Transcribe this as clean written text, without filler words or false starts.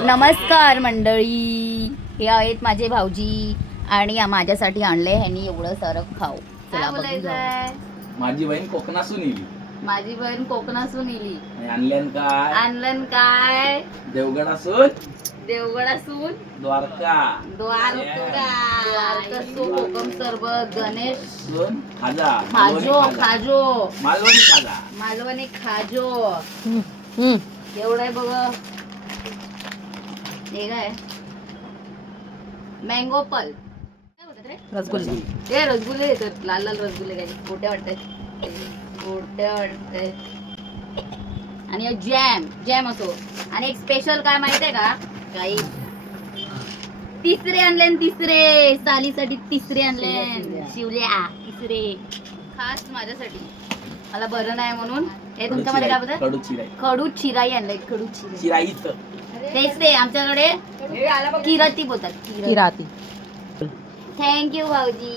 नमस्कार मंडळी, हे आहेत माझे भाऊजी आणि माझ्यासाठी आणले ह्यांनी एवढं सारं खाऊ. चला बोलायचंय. माझी बहीण कोकणासून येली. माझी बहीण कोकणासून येली. आणल्यान काय? आणलं काय? देवगडासून. देवगडासून. द्वारका. कोकम सरबत. गणेश खाजा. खाजो. मालवणी खाजा. मालवणी खाजो. एवढं आहे बघ. हे काय? मँगो पल. रसगुल्ला. ते रसगुल्ले येतात, लाल लाल रसगुल्ले. काही मोठे वाटतात. आणि जॅम असो. आणि एक स्पेशल काय माहितीये का? काही तिसरे आणले. तिसरे सालीसाठी तिसरे आणले. शिवल्या तिसरे खास माझ्यासाठी. मला बरं नाही म्हणून. हे तुमच्यामध्ये काय बोलतात? खडू चिराई आणलंय. खडू चिराई. तेच ते आमच्याकडे किराती बोलतात. किराती. थँक्यू भाऊजी.